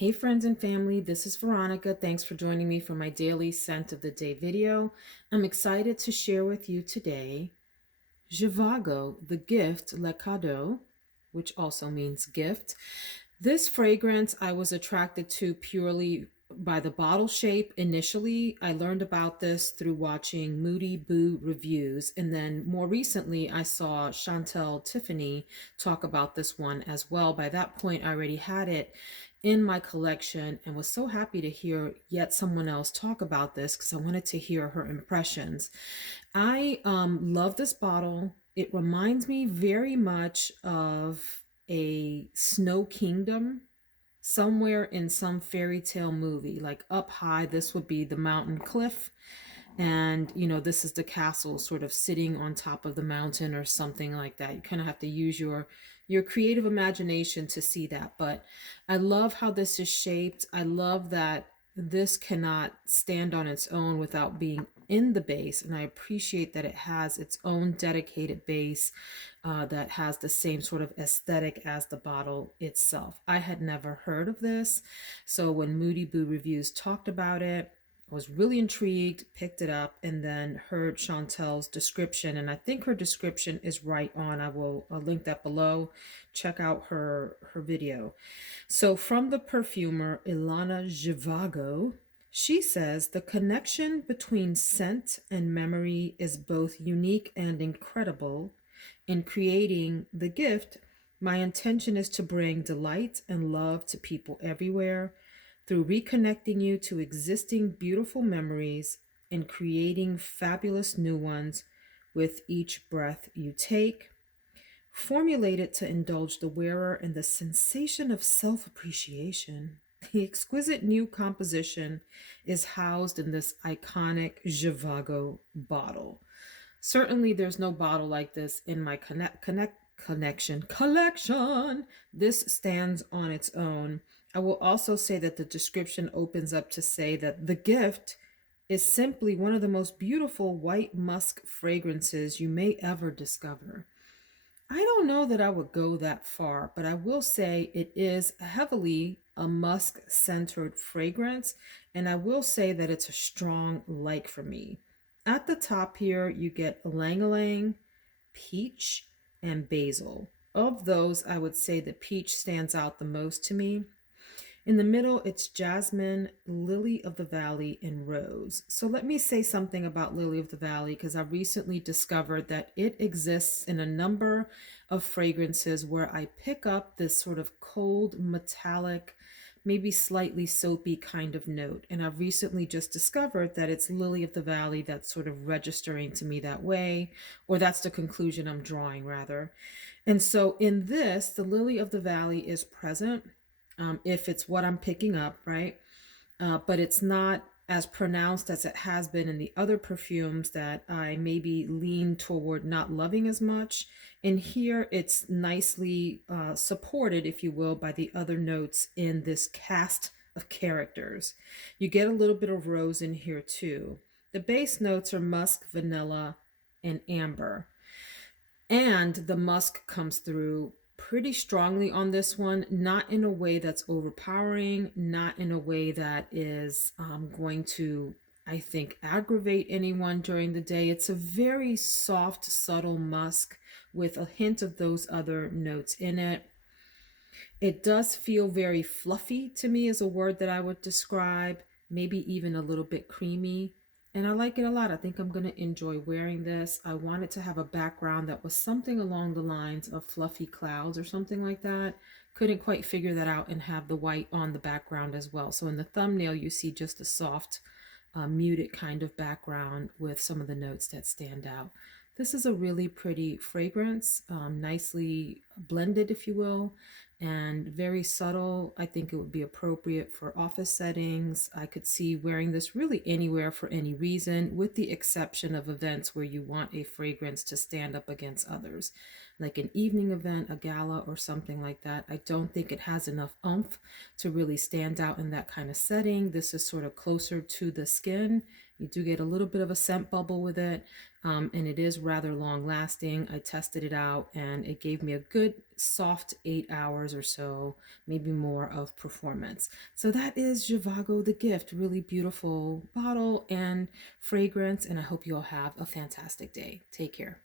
Hey friends and family, this is Veronica. Thanks for joining me for my daily scent of the day video. I'm excited to share with you today Jivago, the gift, le Cadeau, which also means gift. This fragrance I was attracted to purely by the bottle shape initially. I learned about this through watching Moody Boo reviews, and then more recently I saw Chantel Tiffany talk about this one as well. By that point, I already had it in my collection and was so happy to hear yet someone else talk about this because I wanted to hear her impressions. I love this bottle. It reminds me very much of a snow kingdom somewhere in some fairy tale movie. Like up high, this would be the mountain cliff, and this is the castle sort of sitting on top of the mountain or something like that. You kind of have to use your creative imagination to see that. But I love how this is shaped. I love that this cannot stand on its own without being in the base, and I appreciate that it has its own dedicated base that has the same sort of aesthetic as the bottle itself. I had never heard of this, so when Moody Boo Reviews talked about it, I was really intrigued, picked it up, and then heard Chantel's description. And I think her description is right on. I'll link that below. Check out her video. So from the perfumer Ilana Jivago, she says the connection between scent and memory is both unique and incredible. In creating the gift, my intention is to bring delight and love to people everywhere through reconnecting you to existing beautiful memories and creating fabulous new ones with each breath you take. Formulated to indulge the wearer in the sensation of self appreciation, the exquisite new composition is housed in this iconic Jivago bottle. Certainly, there's no bottle like this in my connection collection. This stands on its own. I will also say that the description opens up to say that the gift is simply one of the most beautiful white musk fragrances you may ever discover. I don't know that I would go that far, but I will say it is heavily a musk centered fragrance, and I will say that it's a strong like for me. At the top here, you get ylang ylang, peach, and basil. Of those, I would say the peach stands out the most to me. In the middle, it's jasmine, lily of the valley, and rose. So let me say something about lily of the valley because I recently discovered that it exists in a number of fragrances where I pick up this sort of cold, metallic, maybe slightly soapy kind of note. And I've recently just discovered that it's lily of the valley that's sort of registering to me that way, or that's the conclusion I'm drawing, rather. And so in this, the lily of the valley is present if it's what I'm picking up, right? But it's not as pronounced as it has been in the other perfumes that I maybe lean toward not loving as much. And here it's nicely supported, if you will, by the other notes in this cast of characters. You get a little bit of rose in here too. The base notes are musk, vanilla, and amber. And the musk comes through pretty strongly on this one, not in a way that's overpowering, not in a way that is going to, I think, aggravate anyone during the day. It's a very soft, subtle musk with a hint of those other notes in it. It does feel very fluffy to me, is a word that I would describe, maybe even a little bit creamy. And I like it a lot. I think I'm going to enjoy wearing this. I wanted to have a background that was something along the lines of fluffy clouds or something like that. Couldn't quite figure that out and have the white on the background as well. So in the thumbnail, you see just a soft, muted kind of background with some of the notes that stand out. This is a really pretty fragrance, nicely blended, if you will, and very subtle. I think it would be appropriate for office settings. I could see wearing this really anywhere for any reason, with the exception of events where you want a fragrance to stand up against others, like an evening event, a gala, or something like that. I don't think it has enough oomph to really stand out in that kind of setting. This is sort of closer to the skin You do get a little bit of a scent bubble with it, and it is rather long lasting. I tested it out and it gave me a good soft 8 hours or so, maybe more of performance. So that is Jivago the Gift. Really beautiful bottle and fragrance, and I hope you all have a fantastic day. Take care.